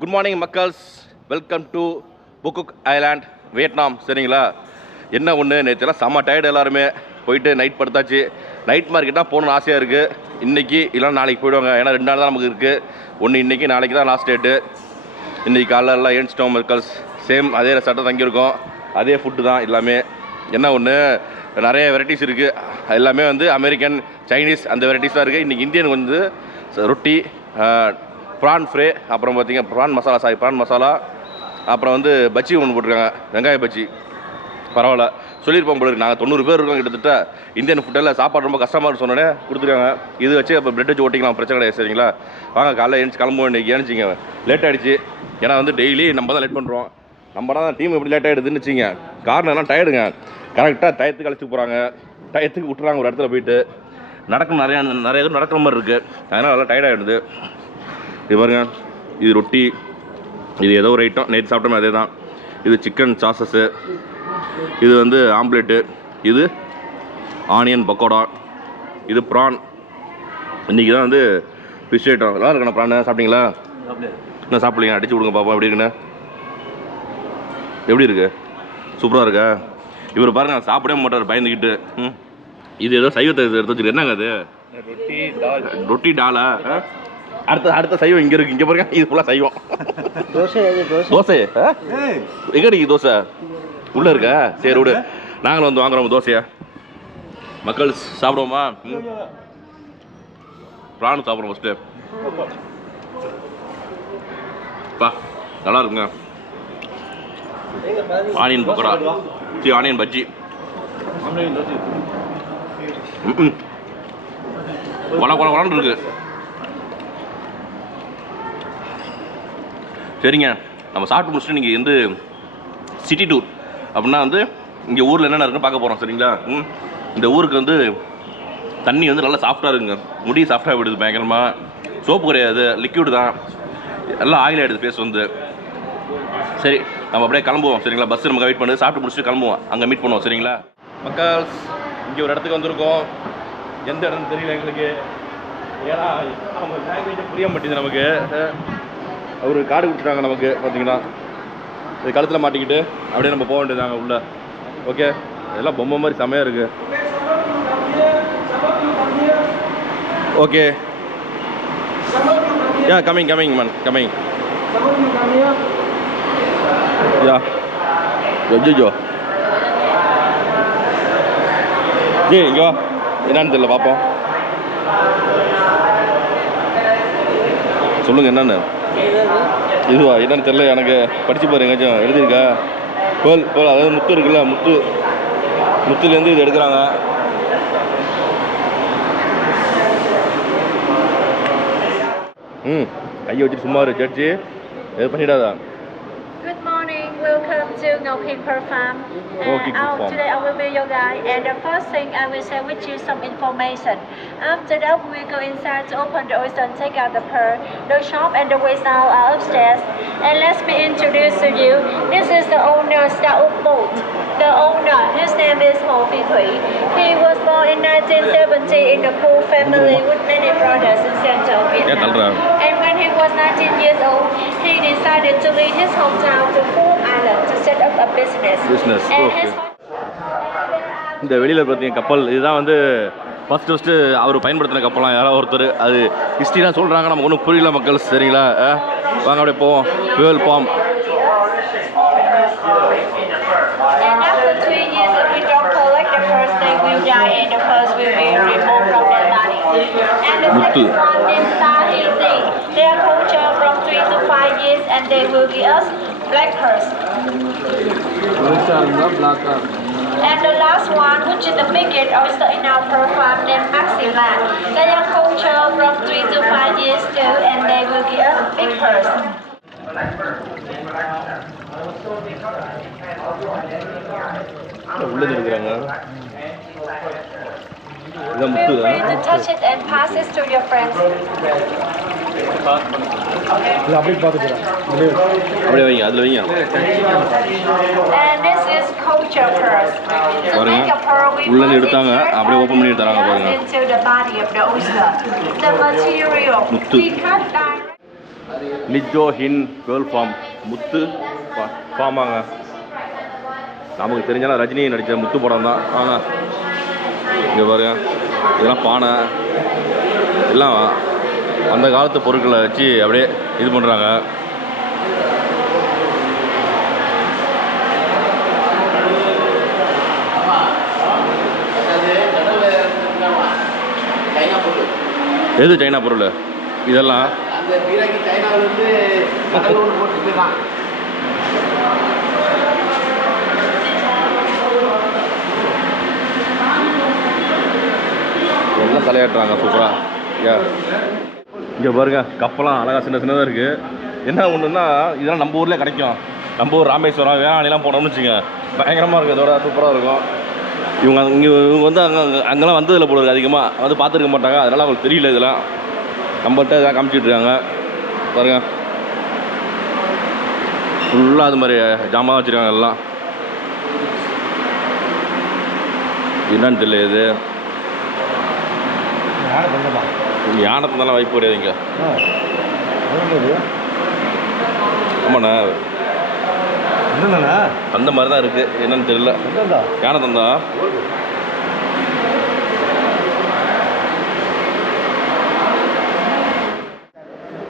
Good morning மக்கள்ஸ், welcome to Phu Quoc island Vietnam. சரிங்களா, என்ன ஒன்று நேற்றுலாம் செம்ம டயர்டு, எல்லாருமே போயிட்டு நைட் படுத்தாச்சு. நைட் மார்க்கெட் தான் போகணுன்னு ஆசையாக இருக்குது. இன்றைக்கி இல்லைனா நாளைக்கு போயிடுவாங்க. ஏன்னா 2 நாள் தான் நமக்கு இருக்குது. ஒன்று இன்றைக்கி, நாளைக்கு தான் லாஸ்ட் டேட்டு. இன்றைக்கி காலைல எல்லாம் ஏன்ஸ்டோம் மக்கள்ஸ். சேம் அதே ரெசார்ட்டாக தங்கியிருக்கோம், அதே ஃபுட்டு தான் எல்லாமே. என்ன ஒன்று, நிறைய வெரைட்டிஸ் இருக்குது. எல்லாமே வந்து அமெரிக்கன், சைனீஸ் அந்த வெரைட்டிஸ் தான் இருக்குது. இன்றைக்கி இந்தியன் வந்து ரொட்டி, ப்ரான் ஃப்ரே, அப்புறம் பார்த்திங்கன்னா ப்ரான் மசாலா, அப்புறம் வந்து பஜ்ஜி ஒன்று போட்டிருக்காங்க, வெங்காய பஜ்ஜி. பரவாயில்ல, சொல்லியிருப்போம் போல இருக்குது. நாங்கள் 90 பேர் இருக்கோம் கிட்டத்தட்ட. இந்தியன் ஃபுட்டில் சாப்பாடு ரொம்ப கஷ்டமாக சொன்னோன்னே கொடுத்துருக்காங்க. இது வச்சு அப்போ பிரெட் வச்சு ஓட்டிக்கலாம், பிரச்சனை கிடையாது. சரிங்களா, வாங்க காலைல ஏஞ்சி கிளம்புவோம். இன்றைக்கி ஏன்ச்சிங்க லேட் ஆகிடுச்சு. ஏன்னா வந்து டெய்லி நம்ம தான் லேட் பண்ணுறோம். நம்ம தான் டீம் எப்படி லேட் ஆகிடுதுன்னு வச்சிங்க. காரணம் எல்லாம் டயர்டுங்க. கரெக்டாக டயத்துக்கு அழைச்சி போகிறாங்க, டயத்துக்கு விட்டுறாங்க. ஒரு இடத்துல போயிட்டு நடக்கும், நிறைய இது நடக்கிற மாதிரி இருக்குது. அதனால் நல்லா டயர்ட் ஆகிடுது. இது பாருங்க, இது ரொட்டி, இது ஏதோ ஒரு ஐட்டம் நேற்று சாப்பிட்டோமே அதே தான். இது சிக்கன் சாஸஸ்ஸு, இது வந்து ஆம்லேட்டு, இது ஆனியன் பக்கோடா, இது ப்ரான். இன்றைக்கி தான் வந்து ஃபிஷ் ஐட்டம். நல்லா இருக்கண்ணா ப்ரான். சாப்பிட்டீங்களா? இன்னும் சாப்பிட்லீங்க, அடிச்சு விடுங்க பாப்பா. எப்படி இருக்குண்ணே? எப்படி இருக்குது? சூப்பராக இருக்கா? இவர் பாருங்க, சாப்பிடவே மாட்டார் பயந்துக்கிட்டு. இது ஏதோ சைவத்தை எடுத்து வச்சுருக்கு. என்னங்க அது? ரொட்டி டாலா? அடுத்த சைவம் இங்கே இருக்குது. இங்கே பாருங்க, இது ஃபுல்லாக சைவம். தோசை எங்கடி தோசை உள்ளே இருக்கா? சரி விடு, நாங்களும் வந்து வாங்குறோம் தோசையா. மக்கள் சாப்பிடுவோமா? ப்ரான் சாப்பிட்றோம் ஃபஸ்ட்டு. பா நல்லா இருக்குங்க. Onion pakoda, onion bajji. கொலான்னு இருக்கு. சரிங்க, நம்ம சாப்பிட்டு முடிச்சுட்டு நீங்கள் வந்து சிட்டி டூர் அப்படின்னா வந்து இங்கே ஊரில் என்னென்ன இருக்குன்னு பார்க்க போகிறோம். சரிங்களா, இந்த ஊருக்கு வந்து தண்ணி வந்து நல்லா சாஃப்டாக இருக்குங்க. முடி சாஃப்டாக விடுது பயங்கரமாக. சோப்பு கிடையாது, லிக்யூடு தான். எல்லாம் ஆயில் ஆகிடுது ஃபேஸ் வந்து. சரி, நம்ம அப்படியே கிளம்புவோம். சரிங்களா, பஸ் நமக்கு வெயிட் பண்ணி சாப்பிட்டு முடிச்சுட்டு கிளம்புவோம். அங்கே மீட் பண்ணுவோம். சரிங்களா மக்கள்ஸ், இங்கே ஒரு இடத்துக்கு வந்திருக்கோம். எந்த இடம்னு தெரியல எங்களுக்கு. ஏன்னா அவங்க லாங்குவேஜை புரிய மாட்டேங்குது நமக்கு. ஒரு கார்டு கொடுத்துட்டாங்க நமக்கு. பார்த்தீங்கன்னா இது கழுத்தில் மாட்டிக்கிட்டு அப்படியே நம்ம போக வேண்டியதாங்க உள்ள. ஓகே, இதெல்லாம் பொம்மை மாதிரி செம்மையாக இருக்குது. Okay, ya coming man, coming. Ya Jo ji, இங்கே வா. என்னன்னு தெரியல, பார்ப்போம். சொல்லுங்கள் என்னென்னு. இதுவா என்னன்னு தெரியல எனக்கு. படித்து பாரு, எங்கேயாச்சும் எழுதியிருக்கா? கோல், அதாவது முத்து இருக்குல்ல, முத்துலேருந்து இது எடுக்கிறாங்க. கையை வச்சுட்டு சும்மா இரு சர்ச்சி, எது பண்ணிடாதா. Good morning, welcome to Ngọc Hiền Pearl Farm. Today I will be your guide, and the first thing I will share with you some information. After that, we will go inside to open the oyster and take out the pearl. The shop and the way out are upstairs. And let me introduce to you. This is the owner, Star Úc Boat. The owner, his name is Hồ Phi Thủy. He was born in 1970 in a poor family with many brothers in central Vietnam. And when he was 19 years old, he decided to leave his hometown to Phu Island to set up a business. Okay. இந்த வெளியில் பார்த்தீங்க கப்பல், இதுதான் வந்து first அவர் பயன்படுத்தின கப்பலாம். யாராவது ஒருத்தர் அது ஹிஸ்ட்ரிலாம் சொல்கிறாங்க, நமக்கு ஒன்றும் புரியல மக்கள். சரிங்களா, வாங்க அப்படியே போவோம். Fuel palm. And after 3 years, if we don't collect the first, they will die, and the first will be removed from their body. And the second one named Ta Hi Thi. Their culture from 3 to 5 years, and they will give us black pearls. And the last one, which is the biggest oyster in our pearl farm, named Maxima. Their culture from 3 to 5 years too, and they will give us big pearls. உள்ளே இருக்கிறாங்க. Feel free to touch it and pass it to your friends. அப்படியே வைங்க, அதில் வைங்க. And this is culture pearls. To make a pearl, we உள்ளே எடுத்தாங்க, அப்படியே open பண்ணி தராங்க பாருங்க. into the body of the oyster. The material we cut direct. நிஜோ ஹின் கேர்ள் ஃபார்ம் முத்து ஃபார்மாங்க. நமக்கு தெரிஞ்சாலும் ரஜினி நடித்த முத்து படம் தான். வாங்க இங்கே பாருங்க, இதெல்லாம் பானை எல்லாம் அந்த காலத்து பொருட்களை வச்சு அப்படியே இது பண்ணுறாங்க. எது சைனா பொருள் இதெல்லாம்? எல்லாம் தலையாட்டுறாங்க சூப்பராக. இங்கே பாருங்க, கப்பெல்லாம் அழகாக சின்ன சின்னதாக இருக்குது. என்ன ஒன்றுன்னா இதெல்லாம் நம்ம ஊர்லேயே கிடைக்கும். நம்ம ஊர் ராமேஸ்வரம் வேளாண்லாம் போனோம்னு வச்சுங்க, பயங்கரமாக இருக்கும். இதோட சூப்பராக இருக்கும். இவங்க வந்து அங்கெல்லாம் வந்ததில் போல இருக்குது, அதிகமாக வந்து பார்த்துருக்க மாட்டாங்க, அதனால் அவங்களுக்கு தெரியல. இதெல்லாம் நம்மள்கிட்ட இதெல்லாம் காமிச்சிட்டு இருக்காங்க பாருங்க. ஃபுல்லாக அது மாதிரி ஜாமான் வச்சுருக்காங்க. எல்லாம் என்னன்னு தெரியல. இது யானை தந்தாலும் வாய்ப்பு கிடையாது இங்கே. ஆமாண்ணா, அந்த மாதிரி தான் இருக்குது. என்னன்னு தெரியல. யானை தந்தா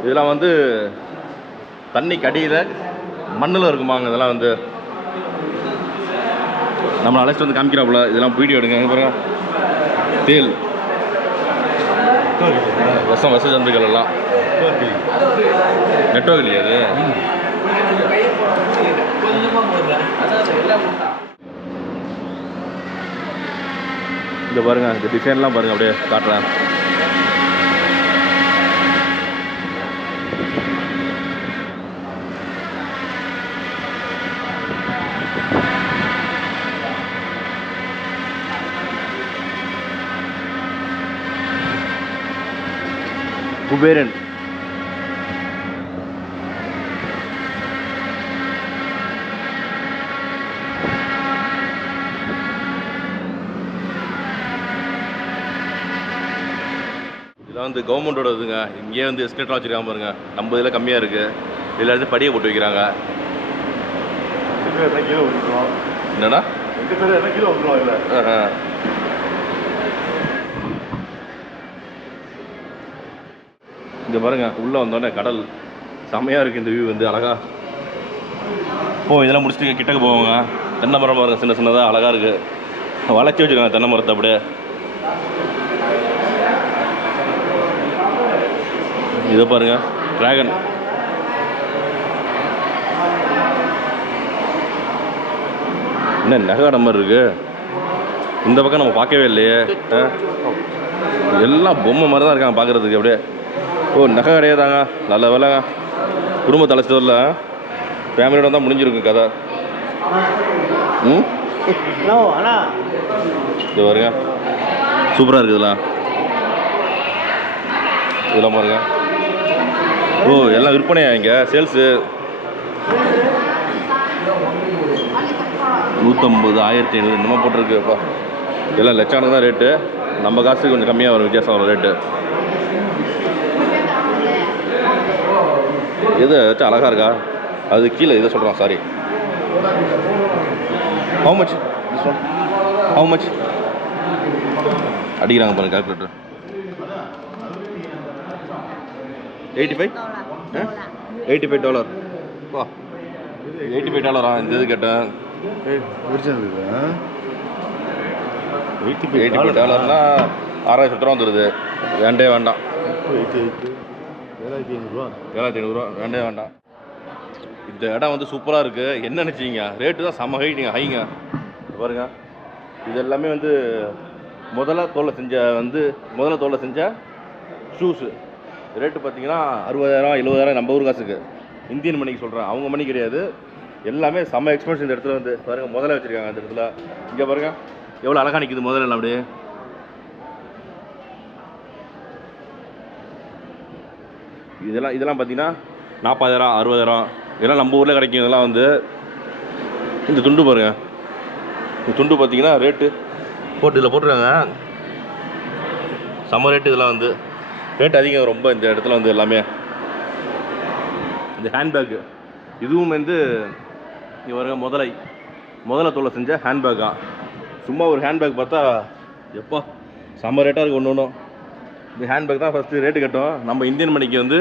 இதெல்லாம் வந்து தண்ணி கடியில் மண்ணில் இருக்குமாங்க. இதெல்லாம் வந்து நம்மளை அழைச்சிட்டு வந்து காமிக்கிறாப்புல. இதெல்லாம் வீடியோ எடுங்க. பாருங்க, தேல் விஷ ஜந்துக்கள் எல்லாம். நெட்வொர்க் இல்லையா அது? இங்கே பாருங்க, இந்த டிசைன்லாம் பாருங்க, அப்படியே காட்டுறேன். குபேரன் இதெல்லாம் வந்து கவர்மெண்ட்டோட இதுங்க. இங்கேயே வந்து எஸ்டேட்லாம் வச்சுருக்காங்க பாருங்க. நம்ம இதில் கம்மியாக இருக்குது. இதில் இருந்து படியை போட்டு வைக்கிறாங்க. என்னடா இங்கே பாருங்க, உள்ளே வந்தோடனே கடல் செம்மையாக இருக்குது. இந்த வியூ வந்து அழகா. இதெல்லாம் முடிச்சுட்டு கிட்டக்கு போவாங்க. தென்னை மரம் பாருங்க, சின்ன சின்னதாக அழகாக இருக்குது. வளைச்சி வச்சுருக்காங்க தென்னை மரத்தை அப்படியே. இதை பாருங்க, டிராகன். என்ன நகை மாதிரி இருக்கு. இந்த பக்கம் நம்ம பார்க்கவே இல்லையே. எல்லாம் பொம்மை மாதிரி தான் இருக்காங்க பார்க்குறதுக்கு அப்படியே. நகை கிடையாதாங்க, நல்ல வேலைங்க. குடும்பத்தை அழைச்சிட்டு வரல, ஃபேமிலியோட தான் முடிஞ்சிருக்கு கதை. இது பாருங்க, சூப்பராக இருக்குது. இதெல்லாம் பாருங்க. எல்லாம் விற்பனையா இங்கே? சேல்ஸு 150, 1500 என்னமோ போட்டிருக்குப்பா. எல்லாம் லட்சக்கணக்கு தான் ரேட்டு. நம்ம காசுக்கு கொஞ்சம் கம்மியாக வரும், வித்தியாசம் வரும் ரேட்டு. எது வச்சா அழகாக இருக்கா? அது கீழே இதை சொல்கிறான், sorry. How much this one? How much அடிக்கிறாங்க பாருங்க கால்குலேட்டர். $85? $85. வா, $85 இந்த இது கேட்டேன். $85னா 6000 ரூபா வந்துடுது. வேண்டே வேண்டாம். 7500 வேண்டே வேண்டாம். இந்த இடம் வந்து சூப்பராக இருக்குது. என்ன நினச்சிங்க, ரேட்டு தான் செம்ம ஹைங்க. பாருங்க, இது எல்லாமே வந்து முதல்ல தோலை செஞ்ச ஷூஸு. ரேட்டு பார்த்தீங்கன்னா 60,000, 70,000 நம்ம ஊர் காசுக்கு. இந்தியன் மணிக்கு சொல்கிறேன், அவங்க மணி கிடையாது. எல்லாமே செம்ம எக்ஸ்பென்சிவ் இந்த இடத்துல வந்து. பாருங்கள், முதல்ல வச்சுருக்காங்க அந்த இடத்துல. இங்கே பாருங்கள் எவ்வளோ அழகாக நிற்குது முதல்ல அப்படியே. இதெல்லாம் பார்த்தீங்கன்னா 40,000, 60,000 இதெல்லாம் நம்ம ஊரில் கிடைக்கும். இதெல்லாம் வந்து இந்த துண்டு பாருங்கள். இந்த துண்டு பார்த்தீங்கன்னா ரேட்டு இதில் போட்டுருக்காங்க. செம்ம ரேட்டு. இதெல்லாம் வந்து ரேட் அதிகம் ரொம்ப இந்த இடத்துல வந்து எல்லாமே. இந்த ஹேண்ட்பேக்கு இதுவும் வந்து இவருங்க முதல்ல தோலை செஞ்ச ஹேண்ட்பேக்கா. சும்மா ஒரு ஹேண்ட்பேக் பார்த்தா எப்பா செம்ம ரேட்டாக இருக்குது ஒன்று ஒன்றும். இந்த ஹேண்ட்பேக் தான் ஃபஸ்ட்டு ரேட்டு கட்டும். நம்ம இந்தியன் மணிக்கு வந்து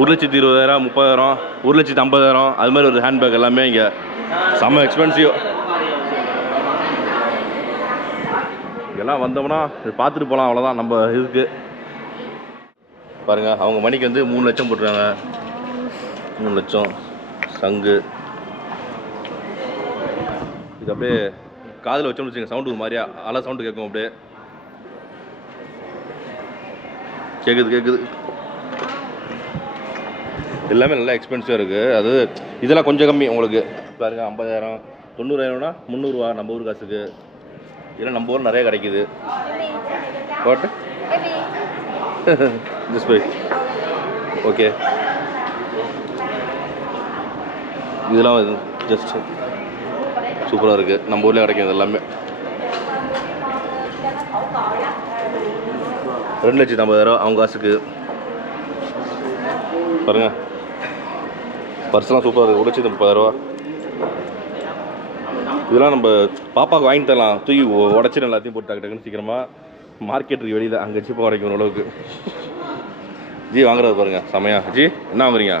1,20,000 30,000 1,50,000 அது மாதிரி ஒரு ஹேண்ட்பேக் எல்லாமே இங்கே செம்ம எக்ஸ்பென்சிவ். இதெல்லாம் வந்தோம்னா இது பார்த்துட்டு போகலாம், அவ்வளோதான் நம்ம இதுக்கு. பாருங்கள் அவங்க மணிக்கு வந்து 3 லட்சம் போட்டுருக்காங்க. 3 லட்சம் சங்கு. இது அப்படியே காதில் வச்சோம்னு வச்சுங்க சவுண்டு ஒரு மாதிரியா அலை சவுண்டு கேட்கும். அப்படியே கேட்குது. எல்லாமே நல்லா எக்ஸ்பென்சிவாக இருக்குது. அது இதெல்லாம் கொஞ்சம் கம்மி உங்களுக்கு. பாருங்க 50,000 90,000னா 300 ரூபா நம்ம ஊர் காசுக்கு. இதெல்லாம் நம்ம ஊர் நிறைய கிடைக்குது. What just bye okay. இதெல்லாம் ஜஸ்ட் சூப்பராக இருக்குது. நம்ம ஊரில் கிடைக்கும் எல்லாமே. 2,50,000 அவங்க காசுக்கு. பாருங்க பர்ஸ்லாம் சூப்பராக இருக்குது. 1,30,000. இதெல்லாம் நம்ம பாப்பாவுக்கு வாங்கி தரலாம். தூக்கி உடச்சி எல்லாத்தையும் போட்டு டக்குன்னு சீக்கிரமாக மார்க்கெட்டுக்கு வெளியில் அங்கே வச்சு உடைக்கும் அளவுக்கு. ஜி வாங்குறது பாருங்க செமையா. ஜி என்ன வாங்குறீங்க?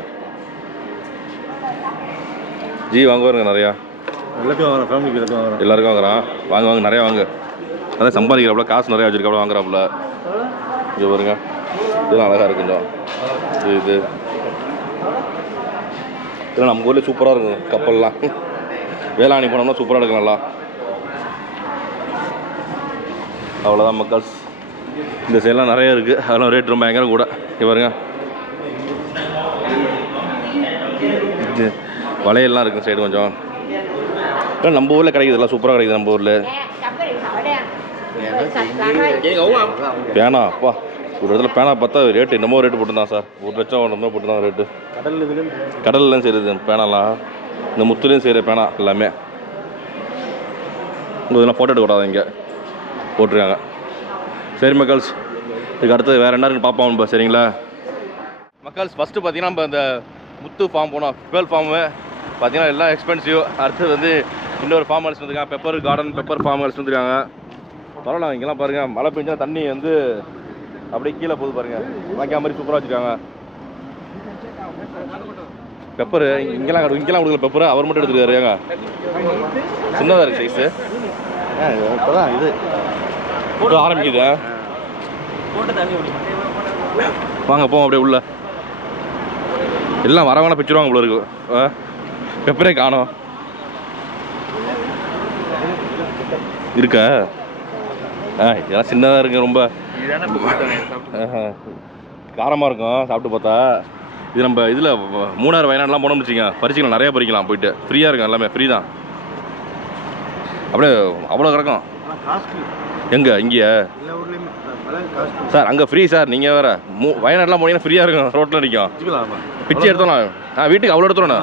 ஜி வாங்குவாருங்க நிறையா. எல்லாத்தையும் வாங்குறேன், ஃபேமிலிக்கு எல்லாருக்கும் வாங்குறான். வாங்க நிறையா வாங்க. அதான் சம்பாதிக்கிறாப்புல, காசு நிறையா வச்சுருக்காப்புல வாங்குறாப்புல. இங்கே பாருங்க இதெல்லாம் அழகாக இருக்குங்க. இது இதெல்லாம் நம்ம ஊரில் சூப்பராக இருக்கும். கப்பல்லாம் வேளாண் போனோம்னா சூப்பராக எடுக்கலாம்லாம். அவ்வளோதான் மக்கள்ஸ். இந்த சைடெலாம் நிறைய இருக்குது. அதெல்லாம் ரேட் ரொம்ப பயங்கரம் கூட. இங்கே பாருங்க வளையல்லாம் இருக்குது சைடு கொஞ்சம். இல்லை நம்ம ஊரில் கிடைக்குது, எல்லாம் சூப்பராக கிடைக்குது நம்ம ஊரில். பேனா அப்பா ஒரு இடத்துல பேனா பார்த்தா ரேட்டு என்னமோ ரேட்டு போட்டுருந்தான் சார். 1 லட்சம் என்னமோ போட்டுருந்தான் ரேட்டு. கடல்லையும் செய்கிறது பேனாலாம். இந்த முத்துலேயும் செய்கிற பேனா எல்லாமே. இதெல்லாம் ஃபோட்டோ எடுக்கக்கூடாது இங்கே போட்டிருக்காங்க. சரி மக்கள்ஸ், இதுக்கு அடுத்தது வேறு என்ன இருக்குன்னு பார்ப்போம் நம்ம. சரிங்களா மக்கள்ஸ், ஃபஸ்ட்டு பார்த்தீங்கன்னா நம்ம இந்த முத்து ஃபார்ம் போனோம். பேர்ல் ஃபார்மு பார்த்தீங்கன்னா எல்லாம் எக்ஸ்பென்சிவ். அடுத்தது வந்து இன்னொரு ஃபார்ம் அழைச்சிட்டு வந்துருக்காங்க. பெப்பர் கார்டன் பெப்பர் ஃபார்ம் அழைச்சிட்டு வந்துருக்காங்க. பரவாயில்ல. இங்கெல்லாம் பாருங்கள் மழை பெஞ்சா தண்ணி வந்து அப்படியே கீழே போகுது பாருங்கள். வாங்கிற மாதிரி சூப்பராக வச்சுருக்காங்க. பெப்பரு இங்கெல்லாம் கொடுக்கல. பெப்பரு அவர் மட்டும் எடுத்துருக்காரு. ஏங்க சின்னதாக இருக்குது சைஸு. இப்போதான் இது போட்டு ஆரம்பிக்குது. வாங்க போவோம் அப்படியே உள்ள. எல்லாம் வரவங்க பிச்சுருவாங்க போல இருக்கு. பெப்பரே காணோம். இருக்கா? இதெல்லாம் சின்னதாக இருக்குது. ரொம்ப காரமாக இருக்கும் சாப்பிட்டு பார்த்தா. இது நம்ம இதில் மூணாறு வயநாடுலாம் போனோம்னு வச்சுங்க பறிச்சிக்கலாம், நிறையா பறிக்கலாம் போயிட்டு. ஃப்ரீயாக இருக்கும், எல்லாமே ஃப்ரீ தான். அப்படியே அவ்வளோ கிடக்கும். எங்கே இங்கேயா சார்? அங்கே ஃப்ரீ சார். நீங்கள் வேறு வயநாடுலாம் போனீங்கன்னா ஃப்ரீயாக இருக்கும். ரோட்டில் நிற்கும். பிச்சை எடுத்தோம். வீட்டுக்கு அவ்வளோ எடுத்துருவேண்ணா.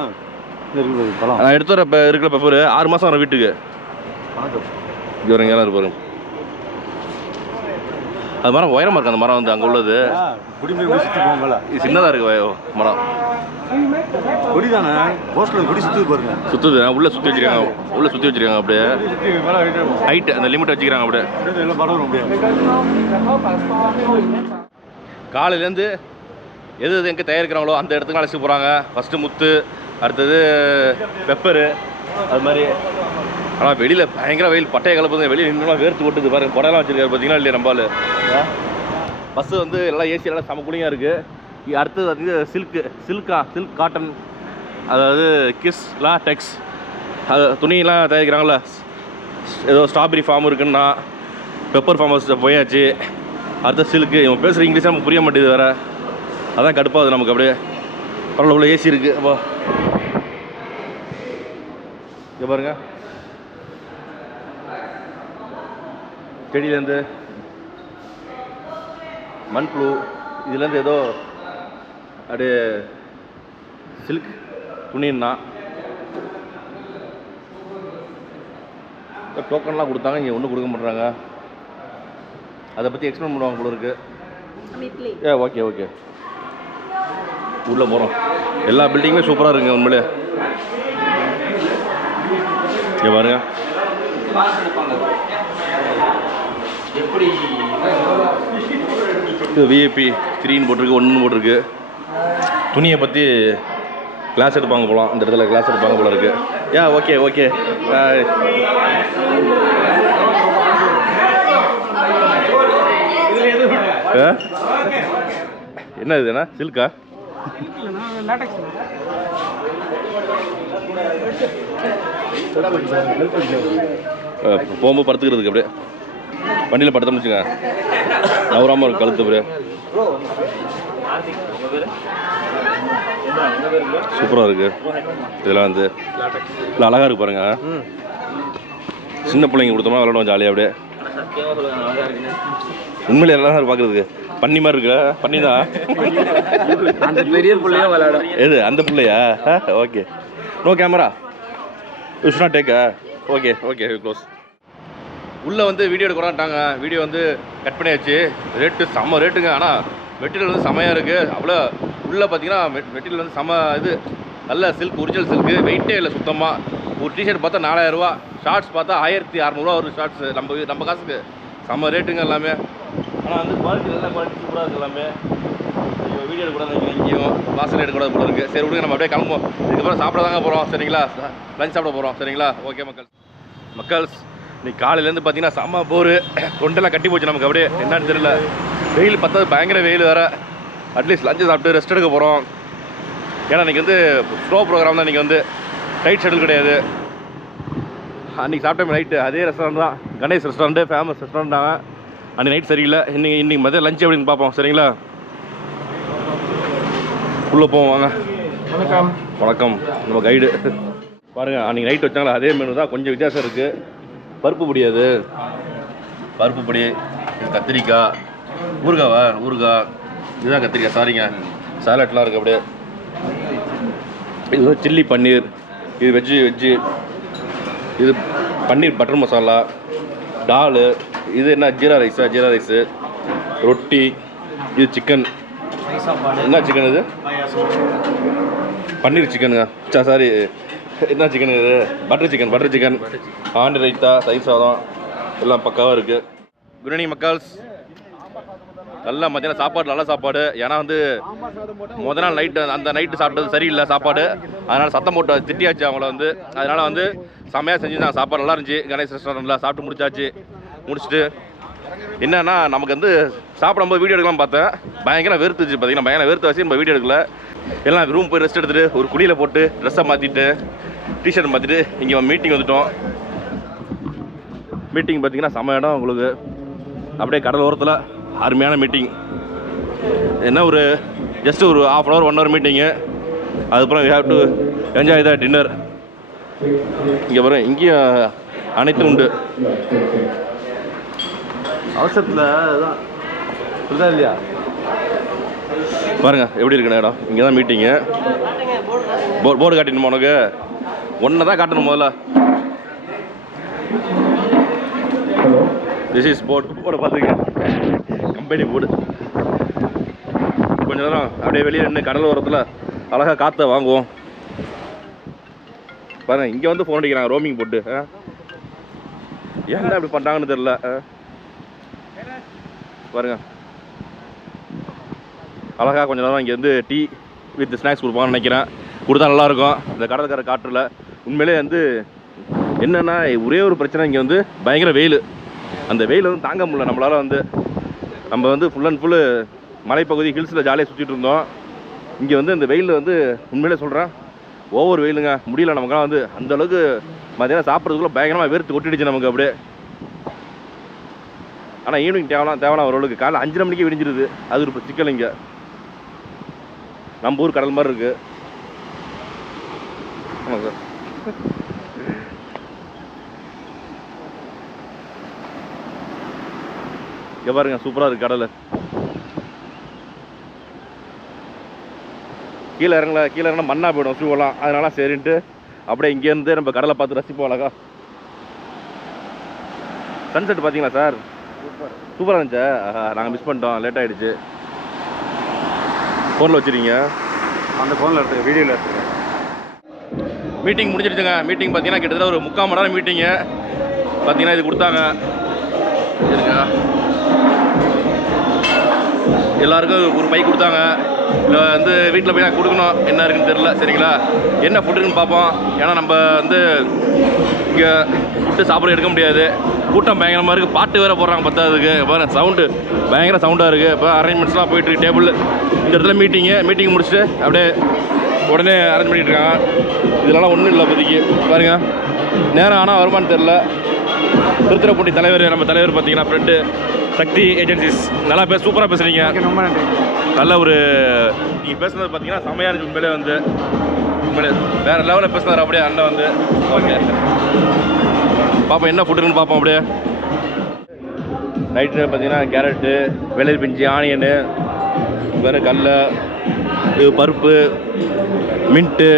நான் எடுத்து வர இப்போ இருக்கிற பெப்பர் 6 மாதம் வர வீட்டுக்கு. இது வரீங்க எல்லாம் இருப்பாரு. அது மரம் உயரமாக இருக்குது. அந்த மரம் வந்து அங்கே உள்ளது சின்னதாக இருக்குது மரம். கொடி தானே கொடி சுற்றுது பாருங்க. சுற்றுது. உள்ளே சுற்றி வச்சுருக்காங்க. அப்படியே ஹைட்டு அந்த லிமிட் வச்சுக்கிறாங்க. அப்படியே காலையிலேருந்து எது எங்கே தயாரிக்கிறாங்களோ அந்த இடத்துக்கு அழைச்சிட்டு போகிறாங்க. ஃபஸ்ட்டு முத்து, அடுத்தது பெப்பரு, அது மாதிரி. ஆனால் வெளியில் பயங்கர வெயில், பட்டையை கலப்புது. வெளியில் நின்றுலாம் வேர்த்து கொட்டுது பாருங்கள். குடையெல்லாம் வச்சுருக்காரு பார்த்தீங்கன்னா இல்லையா நம்பால். பஸ்ஸு வந்து எல்லாம் ஏசி எல்லாம் செம கூலிங்காக இருக்குது. அடுத்தது வந்து சில்க் காட்டன், அதாவது கிஸ் லாடெக்ஸ் அது துணியெல்லாம் தயாரிக்கிறாங்கள. ஏதோ ஸ்ட்ராபெரி ஃபார்ம் இருக்குன்னா பெப்பர் ஃபார்மர்ஸ் போயாச்சு. அடுத்த சில்க்கு. இவன் பேசுகிற இங்கிலீஷ் நமக்கு புரிய மாட்டேது வேறு. அதான் கடுப்பாகுது நமக்கு. அப்படியே பரவாயில்ல உள்ள ஏசி இருக்குது. அப்போ இங்கே பாருங்கள் செடியிலேருந்து மண்புழு, இதுலேருந்து ஏதோ அப்படியே சில்க் துணின்னா டோக்கன்லாம் கொடுத்தாங்க. இங்கே ஒன்றும் கொடுக்க மாட்றாங்க. அதை பற்றி எக்ஸ்பிளைன் பண்ணுவாங்க போல இருக்கு. ஓகே உள்ளே போகிறோம். எல்லா பில்டிங்குமே சூப்பராக இருக்குங்க உண்மையிலே. இங்கே பாருங்க, இது விஐபி 3ன்னு போட்டிருக்கு, 1ன்னு போட்டிருக்கு. துணியை பற்றி கிளாஸ் எடுப்பாங்க போகலாம், இந்த இடத்துல கிளாஸ் எடுப்பாங்க போல இருக்கு. Yeah okay okay. என்ன இதுண்ணா, சில்கா? போகும்போது படுத்துக்கிறதுக்கு அப்படியே வண்டியில் படுத்தோம்னு வச்சுங்க, நவராமல் இருக்கு கழுத்து அப்படியே. சூப்பராக இருக்கு இதெல்லாம் வந்து. இல்லை அழகாக இருக்கு பாருங்க. சின்ன பிள்ளைங்க கொடுத்தோம்னா விளையாடுவோம் ஜாலியாக அப்படியே. உண்மையிலே எல்லாம் பார்க்குறதுக்கு பண்ணி மாதிரி இருக்கா? பண்ணி தான் அந்த பெரிய பிள்ளையா விளையாடும். எது அந்த பிள்ளையா? Okay. No camera you should not take. Okay okay close. உள்ளே வந்து வீடியோ எடுக்க வராட்டாங்க. வீடியோ வந்து கட் பண்ணியாச்சு. ரேட்டு செம்ம ரேட்டுங்க. ஆனால் மெட்டீரியல் வந்து செம்மையாக இருக்குது. அவ்வளோ உள்ளே பார்த்தீங்கன்னா மெட்டீரியல் வந்து செம்ம இது, நல்ல சில்க், ஒரிஜினல் சில்க்கு. வெயிட்டே இல்லை சுத்தமாக. ஒரு டிஷர்ட் பார்த்தா 4000 ரூபா, ஷார்ட்ஸ் பார்த்தா 1600 ஒரு ஷார்ட்ஸு. நம்ம காசுக்கு செம்ம ரேட்டுங்க எல்லாமே. ஆனால் வந்து குவாலிட்டி நல்ல குவாலிட்டி சூப்பராக இருக்குது எல்லாமே. வீடியோ எடுக்கூடாது இங்கேயும் வாசல் எடுக்கூடாது போல இருக்குது. சரி விடுங்க, நம்ம அப்படியே கிளம்புவோம். இதுக்கப்புறம் சாப்பிட தாங்க போகிறோம் சரிங்களா? லஞ்ச் சாப்பிட போகிறோம் சரிங்களா? ஓகே மக்கள்ஸ் இன்னைக்கு காலையிலேருந்து பார்த்தீங்கன்னா செம்ம போர். தொண்டெல்லாம் கட்டி போச்சு நமக்கு அப்படியே, என்னன்னு தெரியல. வெயில் பார்த்தது பயங்கர வெயில் வேறு. அட்லீஸ்ட் லஞ்சு சாப்பிட்டு ரெஸ்ட் எடுக்க போகிறோம். ஏன்னா இன்றைக்கி வந்து ஸ்லோ ப்ரோக்ராம் தான். இன்றைக்கி வந்து டைட் ஷெட்யூல் கிடையாது. அன்றைக்கி சாப்பிட்டோம் நைட்டு அதே ரெஸ்டாரண்ட் தான், கணேஷ் ரெஸ்டாரண்ட்டு, ஃபேமஸ் ரெஸ்டாரண்ட் தாங்க. அன்றைக்கி நைட் சரியில்லை. இன்றைக்கி மதியம் லஞ்ச் எப்படின்னு பார்ப்போம் சரிங்களா? உள்ளே போவோம் வாங்க. வணக்கம். வணக்கம். நம்ம கைடு பாருங்கள், அன்றைக்கி நைட் வச்சாங்களா அதே மெனு தான், கொஞ்சம் வித்தியாசம் இருக்குது. பருப்பு பொடி, அது பருப்பு பொடி, இது கத்திரிக்காய், ஊறுகாய், இதுதான் கத்திரிக்காய், சாரிங்க, சாலட்லாம் இருக்குது அப்படியே. இது வந்து சில்லி பன்னீர், இது வெஜ்ஜு, இது பன்னீர் பட்டர் மசாலா, டாலு, இது என்ன ஜீரா ரைஸு, ரொட்டி, இது சிக்கன். என்ன சிக்கன் இது? பன்னீர் சிக்கனுங்க. சாரி, என்ன சிக்கன் இது? பட்டர் சிக்கன், ஆண்டு ரைத்தா, தயிர் சாதம் எல்லாம் பக்காவாக இருக்குது. குட் ஈவினிங் மக்கள்ஸ். நல்லா மத்தியானம் சாப்பாடு, நல்ல சாப்பாடு. ஏன்னா வந்து முதல் நாள் அந்த நைட்டு சாப்பிட்டது சரியில்லை சாப்பாடு. அதனால் சத்தம் போட்டு திட்டியாச்சு அவங்கள வந்து. அதனால் வந்து செம்மையாக செஞ்சுருந்தாங்க. சாப்பாடு நல்லா இருந்துச்சு. கணேஷ் ரெஸ்டாரண்ட்டில் சாப்பிட்டு முடிச்சுட்டு என்னன்னா, நமக்கு வந்து சாப்பிடும்போது வீடியோ எடுக்கலாம் பார்த்தேன். பயங்கர வெறுத்துச்சு பார்த்தீங்கன்னா, பயங்கர வெறுத்து வச்சு நம்ம வீடியோ எடுக்கல. எல்லாம் ரூம் போய் ரெஸ்ட் எடுத்துகிட்டு ஒரு குடியில் போட்டு ட்ரெஸ்ஸை மாற்றிட்டு டிஷர்ட் மாற்றிட்டு இங்கே மீட்டிங் வந்துட்டோம். மீட்டிங் பார்த்தீங்கன்னா செம்ம இடம் உங்களுக்கு. அப்படியே கடல் ஓரத்தில் அருமையான மீட்டிங். என்ன ஒரு ஜஸ்ட் ஒரு ½ hour 1 hour மீட்டிங்கு. அதுக்கப்புறம் we have to enjoy the dinner. இங்கே வரும், இங்கேயும் அனைத்தும் உண்டு. அவசரத்தில் தான் இல்லையா பாருங்க எப்படி இருக்குண்ணா இடம். இங்கே தான் மீட்டிங்கு. போர்டு காட்டணுமா உனக்கு? ஒன்றை தான் காட்டணும் முதல்ல. திஸ் இஸ் போர்டு பார்த்துருக்கேன், கம்பெனி போர்டு. கொஞ்ச நேரம் அப்படியே வெளியே நின்று கடல் ஓரத்தில் அழகாக காற்றை வாங்குவோம். பாருங்க, இங்கே வந்து ஃபோன் அடிக்கிறாங்க ரோமிங் போட்டு. ஏன் அப்படி பண்ணுறாங்கன்னு தெரில. பாருங்க, அழகாக கொஞ்சம் நேரம் இங்கே வந்து டீ வித் ஸ்நாக்ஸ் கொடுப்பாங்கன்னு நினைக்கிறேன். கொடுத்தா நல்லாயிருக்கும் இந்த கடற்கரை காற்றில். உண்மையிலே வந்து என்னென்னா ஒரே ஒரு பிரச்சனை, இங்கே வந்து பயங்கர வெயில். அந்த வெயில் வந்து தாங்க முடியல நம்மளால். வந்து நம்ம வந்து ஃபுல் அண்ட் ஃபுல்லு மலைப்பகுதி ஹில்ஸில் ஜாலியாக சுற்றிட்டு இருந்தோம். இங்கே வந்து இந்த வெயில் வந்து உண்மையிலே சொல்கிறேன் ஓவர் வெயிலுங்க. முடியல நமக்குலாம். வந்து அந்தளவுக்கு மத்தியானம் சாப்பிட்றதுக்குள்ள பயங்கரமாக வேர்த்து கொட்டிடுச்சு நமக்கு அப்படியே. ஆனால் ஈவினிங் தேவலாம் ஓரளவுக்கு. காலைல 5:30 மணிக்கு விடிஞ்சிருது. அது ஒரு சிக்கல். இங்கே நம்ம ஊர் கடல் மாதிரி இருக்குது. ஆமாம் சார். இங்கே பாருங்க, சூப்பராக இருக்குது கடல். கீழே இறங்கினா மண்ணா போயிடும் ஷூவெல்லாம். அதனால சரின்ட்டு அப்படியே இங்கேருந்து நம்ம கடலை பார்த்து ரசிப்போம் அழகா. சன்செட் பார்த்தீங்களா சார்? சூப்பராக இருந்துச்சா? நாங்கள் மிஸ் பண்ணிட்டோம், லேட் ஆகிடுச்சு. ஃபோனில் வச்சுருங்க. அந்த ஃபோனில் எடுத்து வீடியோவில் எடுத்து மீட்டிங் முடிஞ்சிடுச்சுங்க. மீட்டிங் பார்த்தீங்கன்னா கிட்டத்தட்ட ஒரு 3/4 மணி நேரம் மீட்டிங்கு. பார்த்தீங்கன்னா இது கொடுத்தாங்க. சரிங்க, எல்லாருக்கும் ஒரு பை கொடுத்தாங்க. இல்லை வந்து வீட்டில் போய் நான் கொடுக்கணும், என்ன இருக்குன்னு தெரில. சரிங்களா, என்ன ஃபுட் இருக்குன்னு பார்ப்போம். ஏன்னா நம்ம வந்து இங்கே ஃபுட்டு சாப்பிட எடுக்க முடியாது, கூட்டம் பயங்கரமாக இருக்குது. பாட்டு வேறு போடுறாங்க பத்தாவதுக்கு. பாருங்க சவுண்டு பயங்கர சவுண்டாக இருக்குது. இப்போ அரேஞ்ச்மெண்ட்ஸ்லாம் போயிட்டுருக்கு. டேபிள் இந்த இடத்துல மீட்டிங் முடிச்சுட்டு அப்படியே உடனே அரேஞ்ச் பண்ணிகிட்ருக்காங்க. இதெல்லாம் ஒன்றும் இல்லை இப்போதைக்கு. பாருங்கள், நேரம் ஆனால் வருமானு தெரில. திருத்துறைப்பூண்டி தலைவர், நம்ம தலைவர் பார்த்தீங்கன்னா ஃப்ரெண்டு சக்தி ஏஜென்சிஸ். நல்லா சூப்பராக பேசுகிறீங்க. ரொம்ப நன்றி. நல்ல ஒரு நீங்கள் பேசுனது பார்த்தீங்கன்னா செம்மையாக இருந்துச்சு. உண்மையிலே வந்து உண்மையிலே வேறு லெவலில் பேசுனார் அப்படியே அண்ணன் வந்து. ஓகே, பார்ப்போம் என்ன ஃபுட்டுன்னு பார்ப்போம். அப்படியே நைட்டு பார்த்தீங்கன்னா கேரட்டு, வெள்ளரி பிஞ்சு, ஆனியனு, வேறு கடல, இது பருப்பு, மின்ட்டு,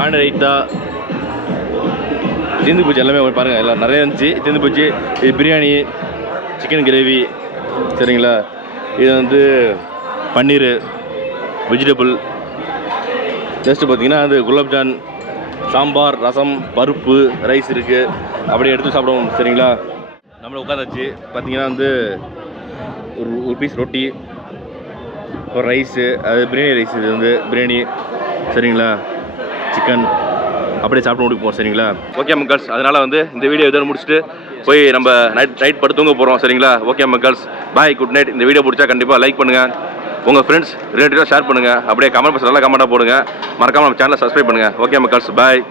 ஆனியன் ரைத்தா, தீந்து பூச்சி எல்லாமே பாருங்கள். எல்லாம் நிறைய இருந்துச்சு. தீந்து பூச்சி, இது பிரியாணி, சிக்கன் கிரேவி. சரிங்களா, இது வந்து பன்னீர், வெஜிடபிள். ஜஸ்ட்டு பார்த்தீங்கன்னா அது குலாப்ஜான், சாம்பார், ரசம், பருப்பு, ரைஸ் இருக்குது. அப்படியே எடுத்து சாப்பிடுவோம். சரிங்களா, நம்மளை உட்காந்தாச்சு. பார்த்தீங்கன்னா வந்து ஒரு பீஸ் ரொட்டி, ஒரு ரைஸு, அது பிரியாணி ரைஸ். இது வந்து பிரியாணி. சரிங்களா, சிக்கன் அப்படியே சாப்பிட்டு முடிப்போம். சரிங்களா, ஓகே மக்கள்ஸ். அதனால் வந்து இந்த வீடியோ இதோட முடிச்சுட்டு போய் நம்ம நைட் படுத்து தூங்க போகிறோம். சரிங்களா, ஓகே மக்கள்ஸ், பாய், குட் நைட். இந்த வீடியோ பிடிச்சா கண்டிப்பாக லைக் பண்ணுங்கள், உங்கள் ஃப்ரெண்ட்ஸ் ரிலேட்டிவாக ஷேர் பண்ணுங்கள். அப்படியே கமெண்ட் பாக்ஸ் நல்லா கமெண்ட்டாக போடுங்க. மறக்காமல் நம்ம சேனலை சப்ஸ்கிரைப் பண்ணுங்கள். ஓகே மக்கள்ஸ், பாய்.